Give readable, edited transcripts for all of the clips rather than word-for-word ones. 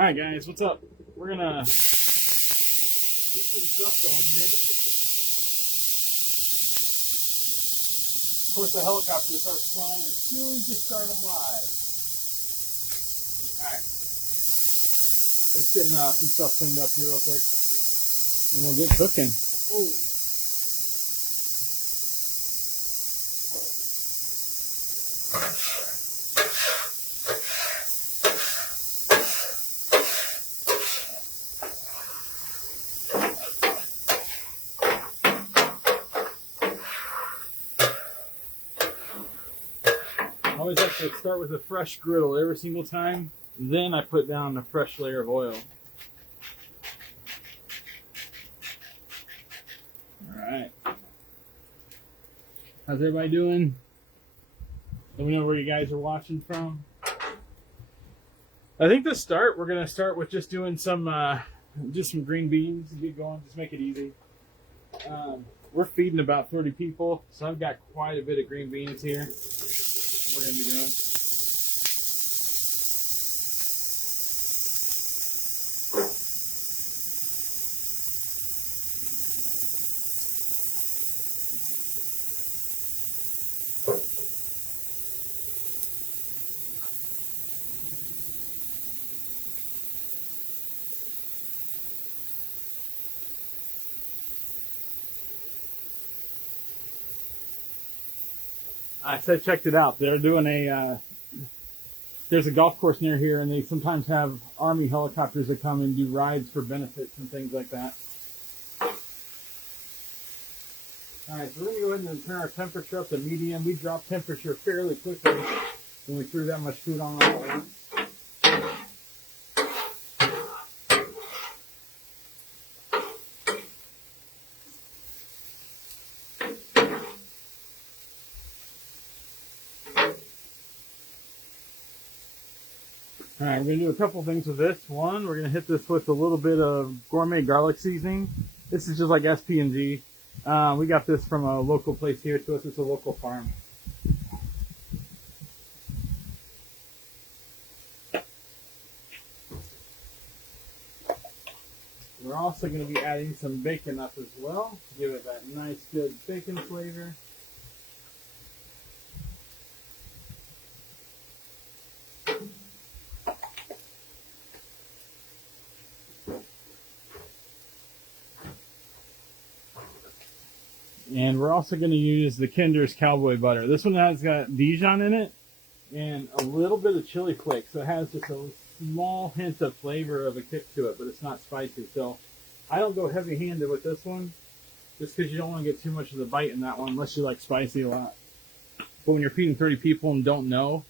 Alright guys, what's up? We're gonna get some stuff going here. Of course the helicopter starts flying as soon as you start them live. Alright. Let's get some stuff cleaned up here real quick. And we'll get cooking. Oh. I always like to start with a fresh griddle every single time. Then I put down a fresh layer of oil. Alright. How's everybody doing? Let me know where you guys are watching from. I think to start, we're going to start with just doing some green beans to get going. Just make it easy. We're feeding about 30 people, so I've got quite a bit of green beans here. We're going to be doing. I said, checked it out. They're doing there's a golf course near here, and they sometimes have Army helicopters that come and do rides for benefits and things like that. Alright, so we're going to go ahead and turn our temperature up to medium. We drop temperature fairly quickly when we threw that much food on all at once. Alright, we're going to do a couple things with this. One, we're going to hit this with a little bit of gourmet garlic seasoning. This is just like SP&G. We got this from a local place here, so it's a local farm. We're also going to be adding some bacon up as well to give it that nice, good bacon flavor. And we're also going to use the Kinder's Cowboy Butter. This one has got Dijon in it and a little bit of chili flakes. So it has just a small hint of flavor of a kick to it, but it's not spicy. So I don't go heavy-handed with this one just because you don't want to get too much of the bite in that one unless you like spicy a lot. But when you're feeding 30 people and don't know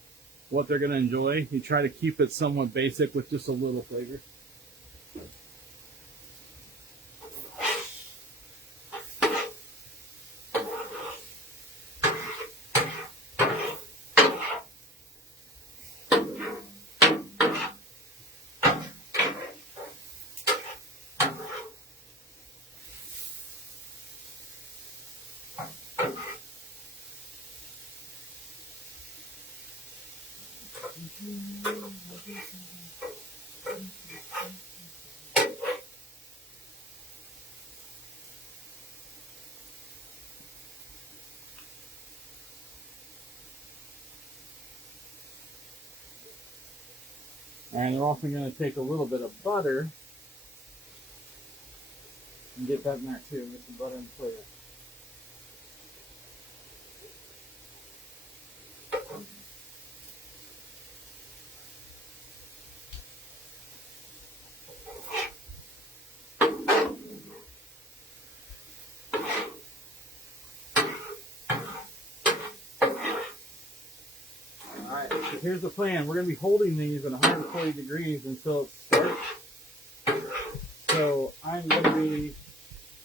what they're going to enjoy, you try to keep it somewhat basic with just a little flavor. And we're also going to take a little bit of butter and get that in there too. Get some butter and flavor. Alright, so here's the plan. We're going to be holding these at 140 degrees until it starts. So I'm going to be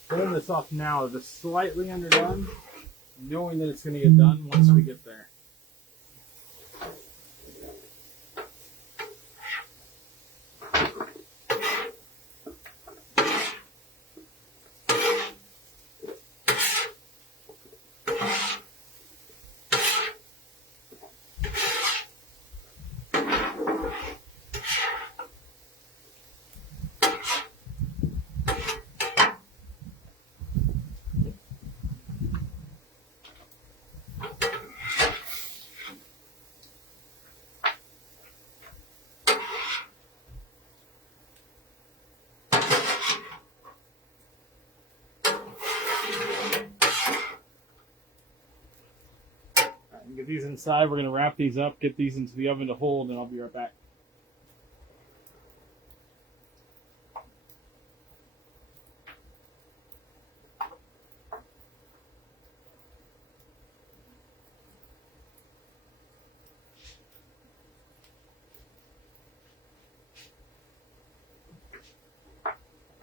pulling this off now, just slightly underdone, knowing that it's going to get done once we get there. Get these inside. We're going to wrap these up, get these into the oven to hold, and I'll be right back.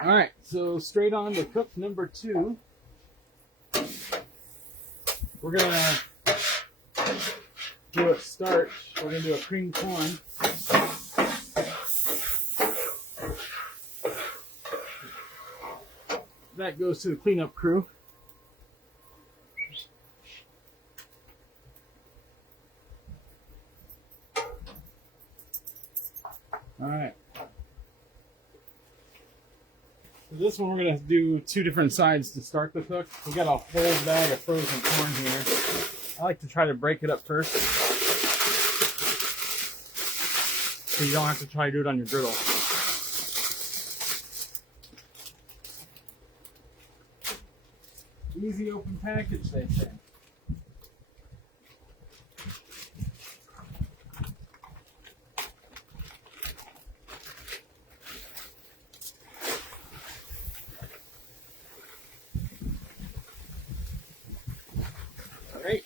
All right, so straight on to cook number 2. We're going to do a starch. We're going to do a cream corn. That goes to the cleanup crew. All right. So this one we're going to do 2 different sides to start the cook. We got a whole bag of frozen corn here. I like to try to break it up first, so you don't have to try to do it on your griddle. Easy open package, they say. All right.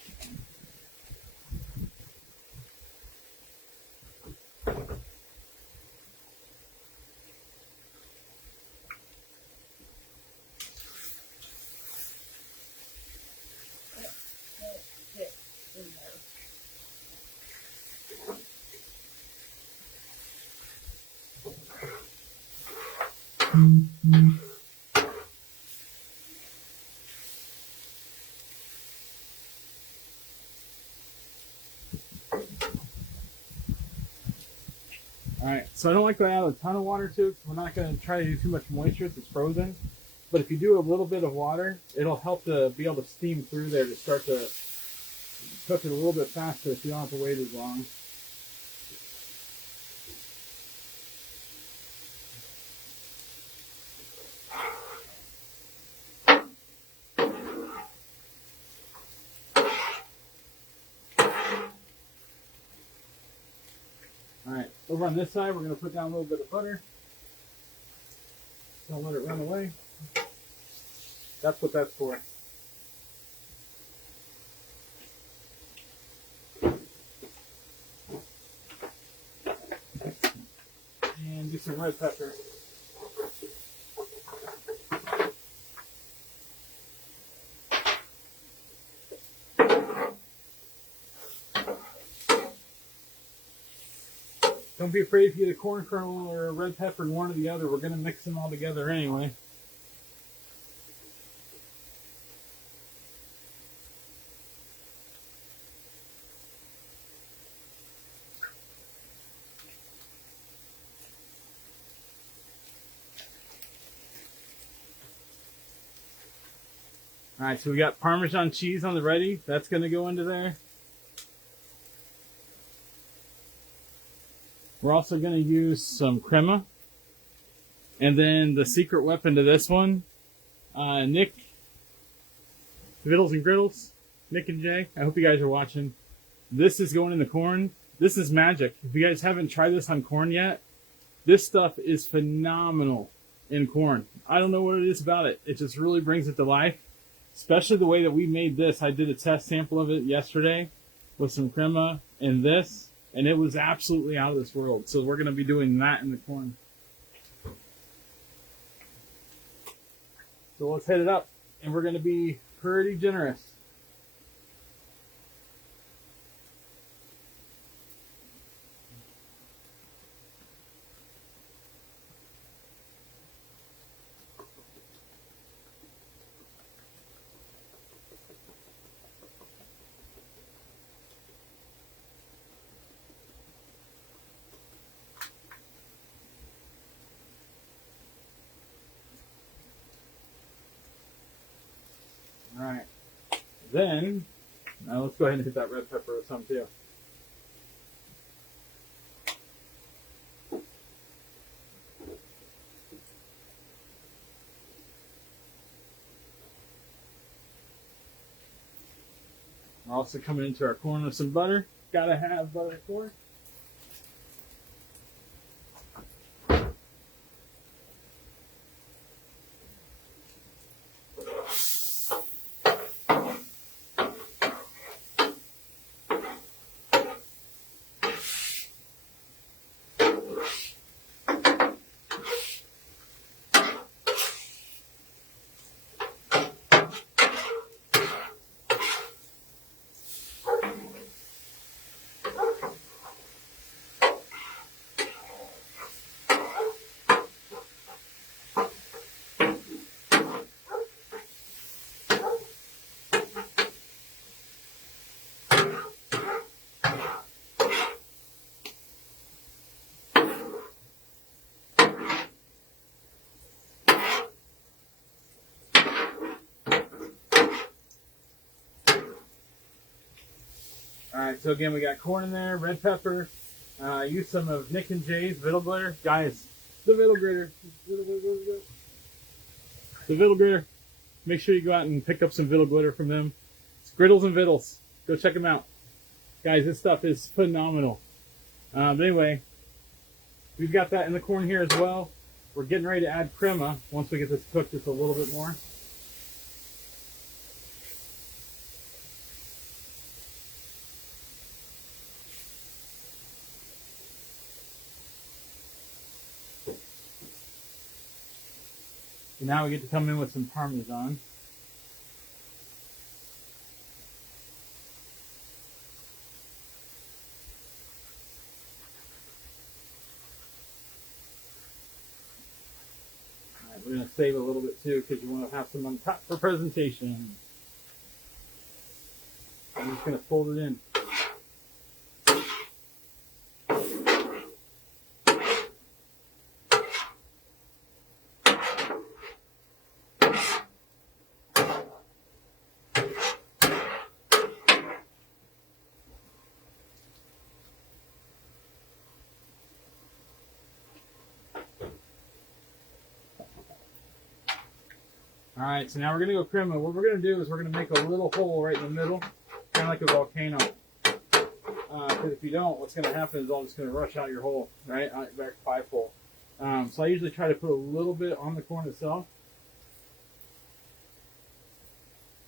Alright, so I don't like to add a ton of water to it. We're not going to try to do too much moisture if it's frozen. But if you do a little bit of water, it'll help to be able to steam through there to start to cook it a little bit faster so you don't have to wait as long. Alright, over on this side, we're going to put down a little bit of butter. Don't let it run away. That's what that's for. And do some red pepper. Don't be afraid if you get a corn kernel or a red pepper in one or the other. We're going to mix them all together anyway. Alright, so we got Parmesan cheese on the ready. That's going to go into there. We're also going to use some crema. And then the secret weapon to this one, Nick, Vittles and Griddles, Nick and Jay, I hope you guys are watching. This is going in the corn. This is magic. If you guys haven't tried this on corn yet, this stuff is phenomenal in corn. I don't know what it is about it. It just really brings it to life. Especially the way that we made this. I did a test sample of it yesterday with some crema and this, and it was absolutely out of this world. So we're going to be doing that in the corn. So let's hit it up, and we're going to be pretty generous. Alright, then, now let's go ahead and hit that red pepper with some too. We're also coming into our corn with some butter. Gotta have butter corn. Alright, so again, we got corn in there, red pepper, use some of Nick and Jay's Vittle Glitter. Guys, the Vittle Glitter. The Vittle Glitter. Make sure you go out and pick up some Vittle Glitter from them. It's Griddles and Vittles. Go check them out. Guys, this stuff is phenomenal. But anyway, we've got that in the corn here as well. We're getting ready to add crema once we get this cooked just a little bit more. And now we get to come in with some Parmesan. Alright, we're going to save a little bit too because you want to have some on top for presentation. I'm just going to fold it in. Alright, so now we're going to go crema. What we're going to do is we're going to make a little hole right in the middle, kind of like a volcano. Because if you don't, what's going to happen is all just going to rush out your hole, right? Back 5-hole. So I usually try to put a little bit on the corn itself.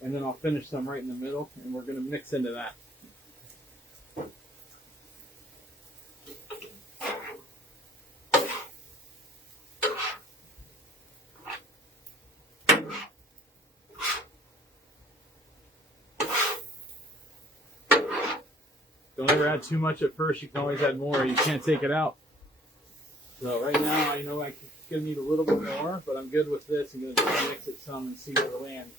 And then I'll finish some right in the middle, and we're going to mix into that. Don't ever add too much at first. You can always add more. You can't take it out. So right now, I know I'm going to need a little bit more, but I'm good with this. I'm going to try to mix it some and see where it lands.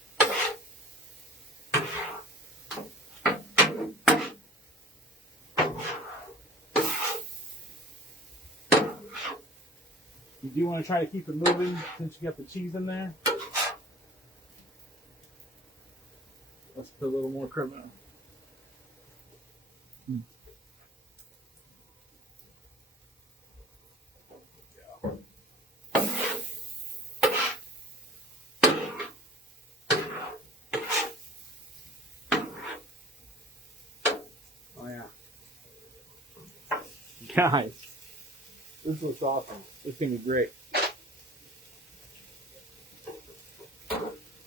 You do want to try to keep it moving since you got the cheese in there. Let's put a little more crema. Oh yeah. Guys, this looks awesome. This thing is great.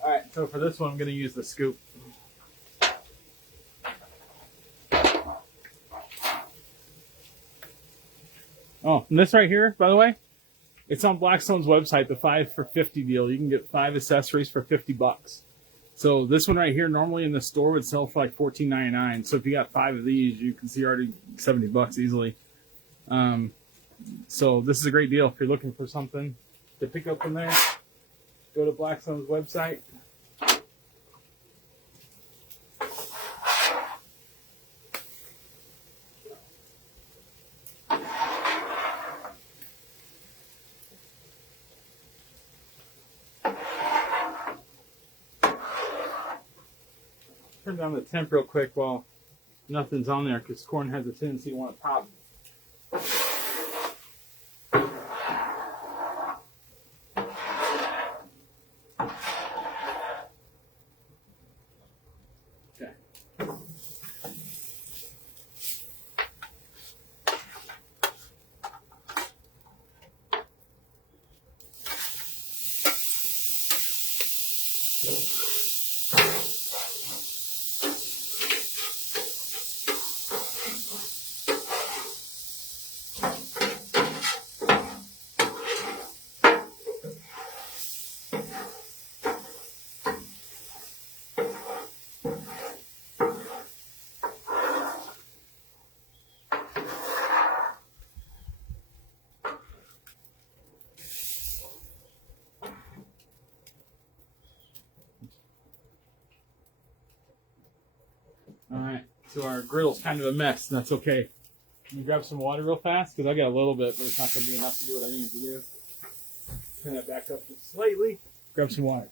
Alright, so for this one I'm going to use the scoop. Oh, and this right here, by the way, it's on Blackstone's website, the 5 for 50 deal. You can get 5 accessories for $50. So this one right here, normally in the store would sell for like $14.99. So if you got 5 of these, you can see already $70 easily. So this is a great deal if you're looking for something to pick up from there. Go to Blackstone's website. Turn down the temp real quick while nothing's on there because corn has a tendency to want to pop. Okay. So our griddle's kind of a mess, and that's okay. Can you grab some water real fast? Because I got a little bit, but it's not going to be enough to do what I need to do. Turn that back up just slightly. Grab some water.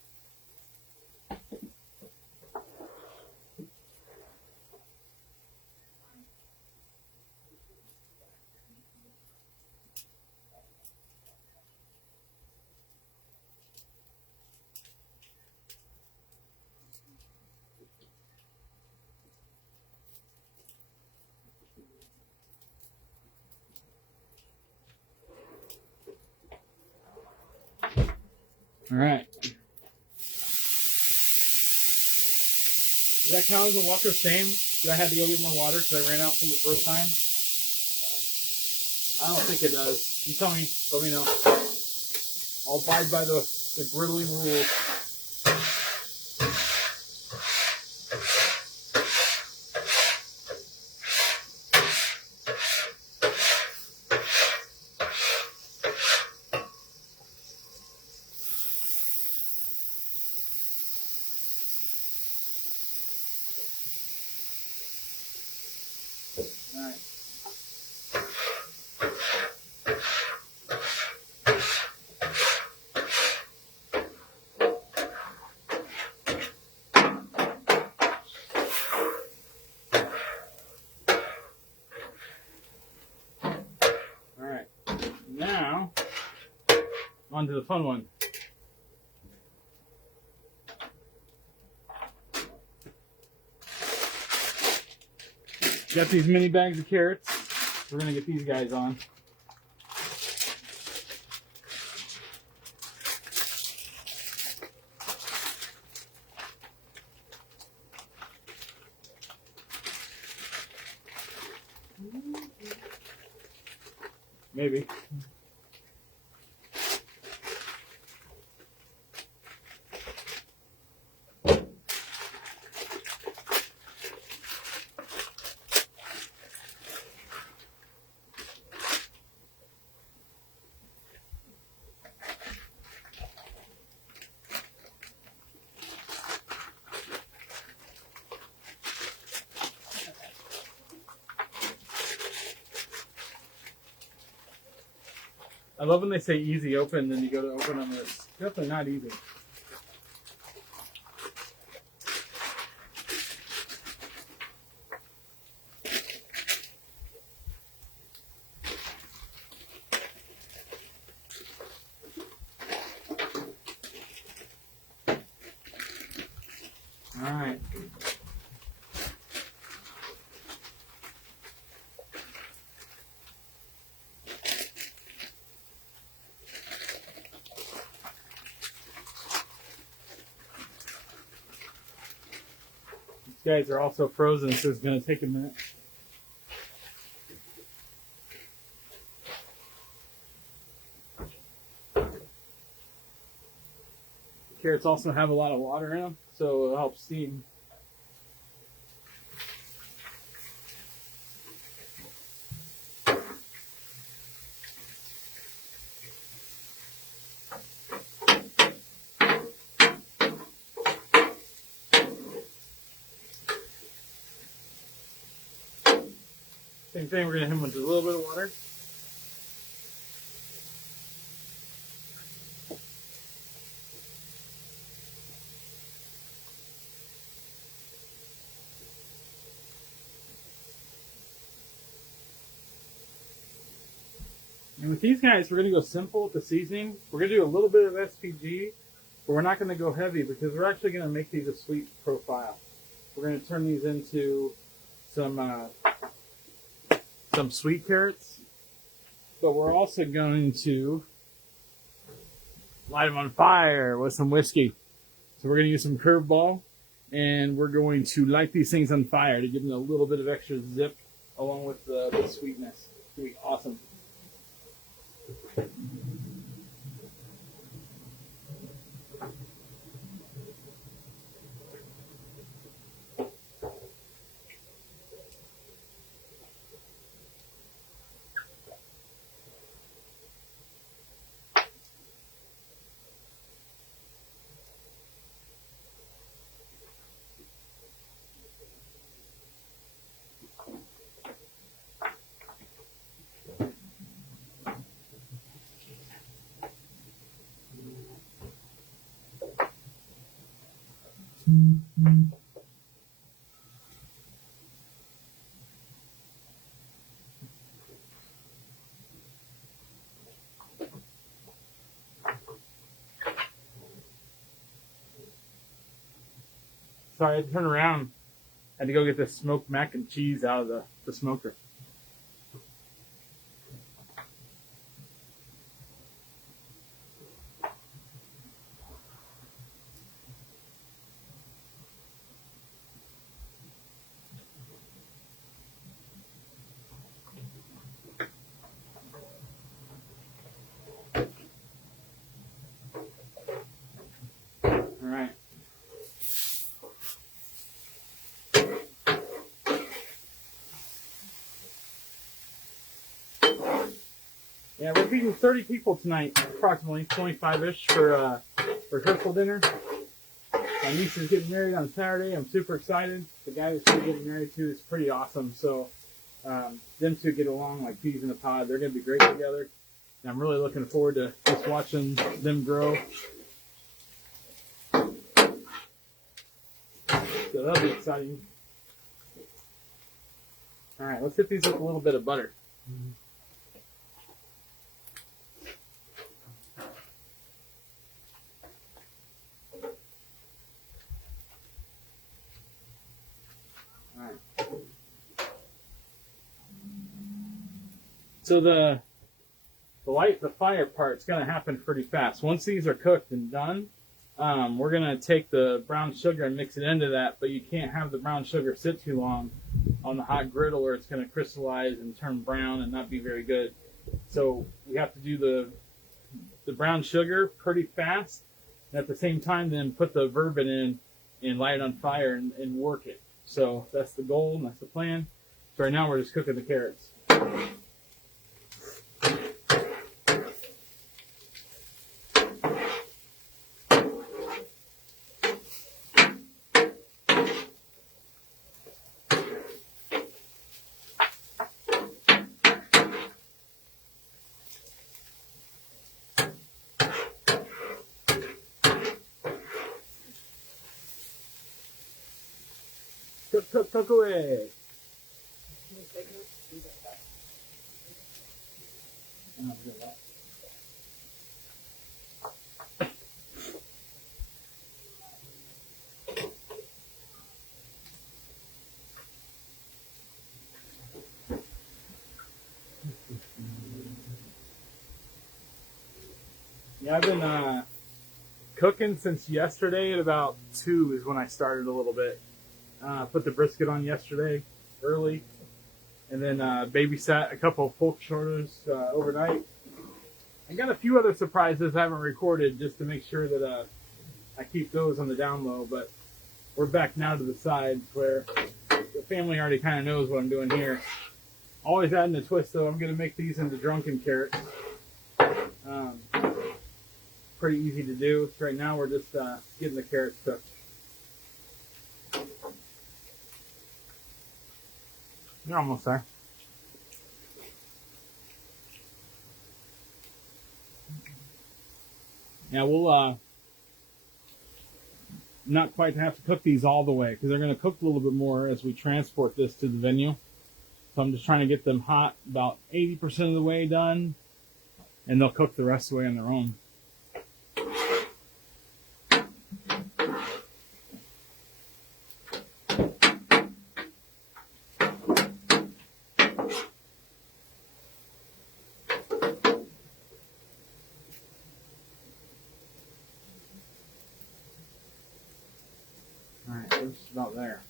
All right. Does that count as a walk of shame? That I had to go get more water because I ran out from the first time? I don't think it does. You tell me. Let me know. I'll abide by the griddling rules. Now, on to the fun one. Got these mini bags of carrots. We're going to get these guys on. Maybe. I love when they say easy open, then you go to open them. It's definitely not easy. All right. These guys are also frozen, so it's going to take a minute. The carrots also have a lot of water in them, so it'll help steam. Same thing, we're going to hit them with a little bit of water. And with these guys, we're going to go simple with the seasoning. We're going to do a little bit of SPG, but we're not going to go heavy because we're actually going to make these a sweet profile. We're going to turn these into some sweet carrots, but we're also going to light them on fire with some whiskey. So we're going to use some Kurveball, and we're going to light these things on fire to give them a little bit of extra zip along with the sweetness. It's going to be awesome. Sorry, I had to turn around. I had to go get the smoked mac and cheese out of the smoker. Alright. Yeah, we're feeding 30 people tonight, approximately 25-ish for rehearsal dinner. My niece is getting married on Saturday. I'm super excited. The guy that she's getting married to is pretty awesome. So them two get along like peas in a pod. They're going to be great together. And I'm really looking forward to just watching them grow. So that'll be exciting. All right, let's hit these with a little bit of butter. So the light the fire part's going to happen pretty fast. Once these are cooked and done, we're going to take the brown sugar and mix it into that, but you can't have the brown sugar sit too long on the hot griddle or it's going to crystallize and turn brown and not be very good. So we have to do the brown sugar pretty fast, and at the same time then put the vermin in and light it on fire and work it. So that's the goal and that's the plan. So right now we're just cooking the carrots. Cook away. Yeah, I've been cooking since yesterday at about 2 is when I started a little bit. Put the brisket on yesterday early, and then babysat a couple of pork shoulders overnight. I got a few other surprises I haven't recorded just to make sure that I keep those on the down low, but we're back now to the sides where the family already kind of knows what I'm doing here. Always adding a twist though. I'm going to make these into Drunken Carrots. Pretty easy to do. So right now we're just getting the carrots cooked. You're almost there. Yeah, we'll not quite have to cook these all the way because they're going to cook a little bit more as we transport this to the venue. So I'm just trying to get them hot about 80% of the way done, and they'll cook the rest of the way on their own. Alright, we're just about there.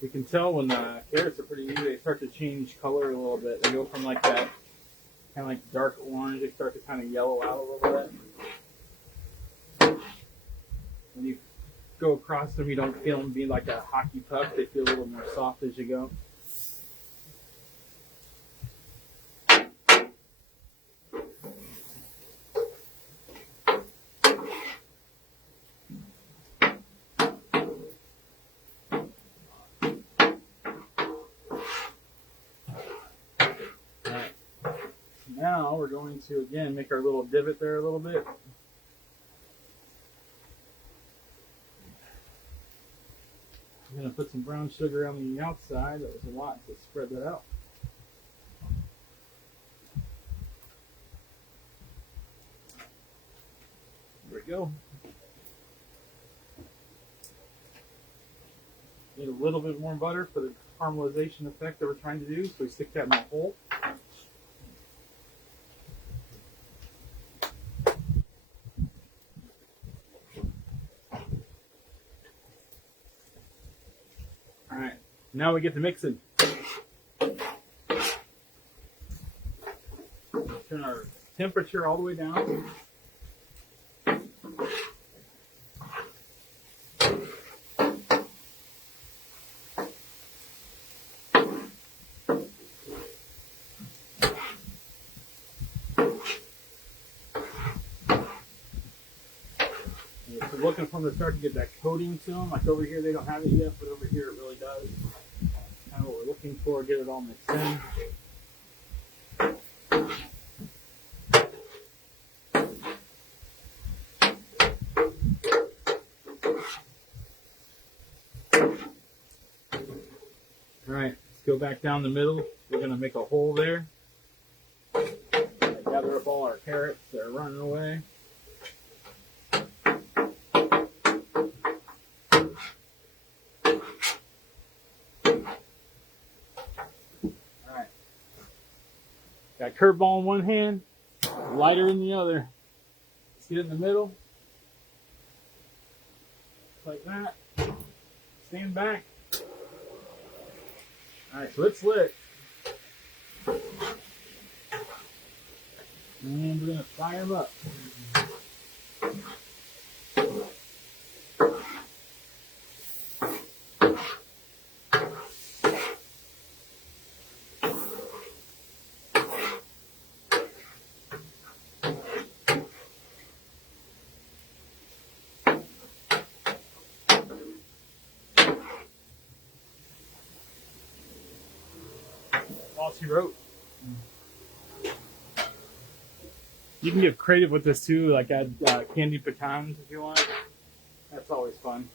You can tell when the carrots are pretty new, they start to change color a little bit. They go from like that kind of like dark orange, they start to kind of yellow out a little bit. When you go across them, you don't feel them be like a hockey puck. They feel a little more soft as you go. Now we're going to, again, make our little divot there a little bit. I'm going to put some brown sugar on the outside. That was a lot to spread that out. There we go. Need a little bit more butter for the caramelization effect that we're trying to do, so we stick that in the hole. Alright, now we get to mixing. Turn our temperature all the way down. So looking for them to start to get that coating to them. Like over here they don't have it yet, but over here it really does. Kind of what we're looking for, get it all mixed in. Alright, let's go back down the middle. We're going to make a hole there. Gather up all our carrots that are running away. Alright. Got curveball in one hand, lighter in the other. Let's get it in the middle. Like that. Stand back. Alright, so it's lit. And we're going to fire them up. All she wrote. You can get creative with this too, like add candied pecans if you want. That's always fun.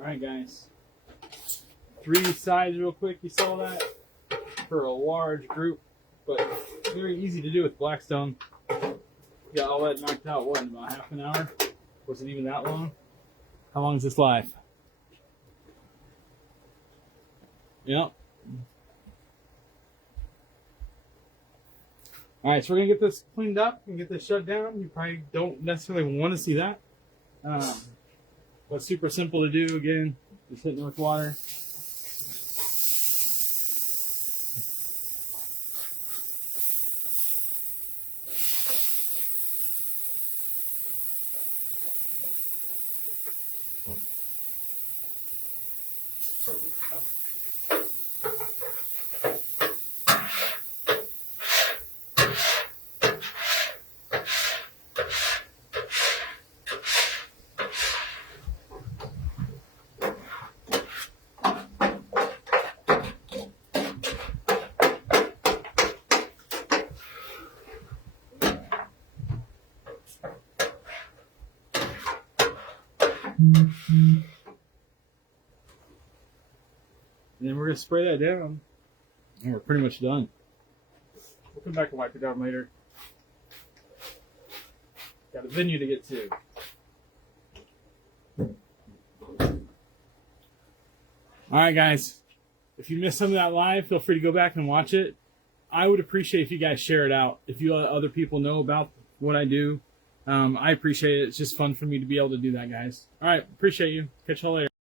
Alright guys, 3 sides real quick, you saw that? For a large group, but very easy to do with Blackstone. Got all that knocked out, what, in about half an hour? Was it even that long? How long is this live? Yep. Alright, so we're going to get this cleaned up and get this shut down. You probably don't necessarily want to see that. But super simple to do, again, just hitting it with water. And then we're going to spray that down, and we're pretty much done. We'll come back and wipe it down later. Got a venue to get to. Alright guys, if you missed some of that live, feel free to go back and watch it. I would appreciate if you guys share it out. If you let other people know about what I do, I appreciate it. It's just fun for me to be able to do that, guys. Alright, appreciate you. Catch y'all later.